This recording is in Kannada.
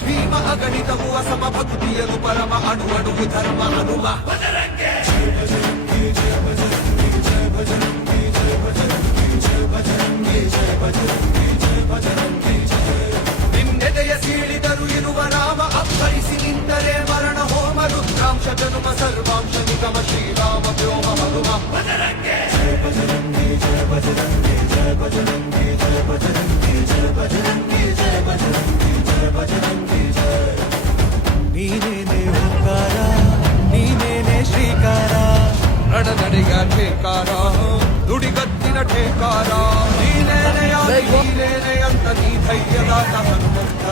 ಭೀಮ ಅಗಣಿತವು ಅಸಮ ಭಕ್ತಿಯಲು ಪರಮ ಅಣು ಅಣುವು ಧರ್ಮ ಹನುಮ ನಿನ್ನೆದೆಯ ಸೀಳಿದರು ಇರುವ ರಾಮ ಅಪ್ಪರಿಸಿ ನಿಂದರೆ ಮರಣ ಹೋಮ ರುದ್ರಾಂಶ ಜನುಮ ಸರ್ವಾಂಶ ನಿಗಮ ಶ್ರೀರಾಮ ವ್ಯೋಮ ಹನುಮ ಜಯ ಬಜರಂಗಿ ಜಯ ಬಜರಂಗಿ ಜಯ ಬಜರಂಗಿ ಜಯ ಬಜರಂಗಿ ಜಯ ಬಜರಂಗಿ ಜಯ ಬಜರಂಗಿ ಜಯ ಬಜರಂಗಿ ಜಯ ನೀನೇನೆ ಓಂಕಾರ ನೀನೇನೆ ಶ್ರೀಕಾರ ರಣನಡೆಯ ಠೇಕಾರ ನುಡಿಗತ್ತಿನ ಠೇಕಾರ ನೀನೇನೆ ಅಂತ ನೀ ಧೈರ್ಯದಾತ ಹನುಮಂತ